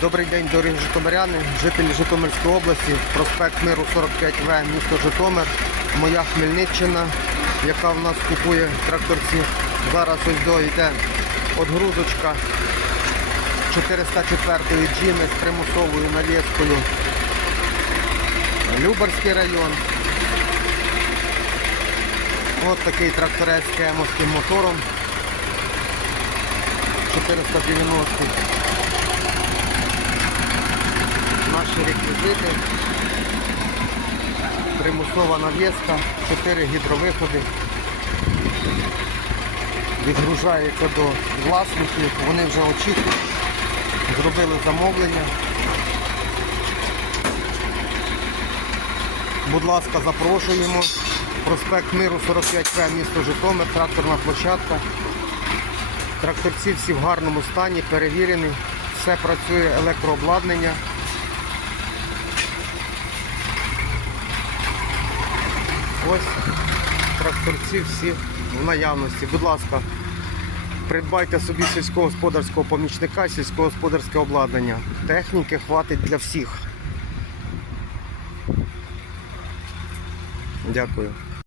Добрий день, дорогі житомиряни, жителі Житомирської області, проспект Миру 45В, місто Житомир, моя Хмельниччина, яка в нас купує тракторці. Зараз ось до йде отгрузочка 404-ї джіми з примусовою навіскою. Любарський район. Ось такий тракторець з кемовським мотором 490 наші реквізити, примусова нав'язка, 4 гідровиходи. Відгружається до власників, вони вже очікують, зробили замовлення. Будь ласка, запрошуємо. Проспект Миру 45П, місто Житомир, тракторна площадка. Тракторці всі в гарному стані, перевірені, все працює електрообладнання. Ось тракторці всі в наявності. Будь ласка, придбайте собі сільськогосподарського помічника, сільськогосподарське обладнання. Техніки хватить для всіх. Дякую.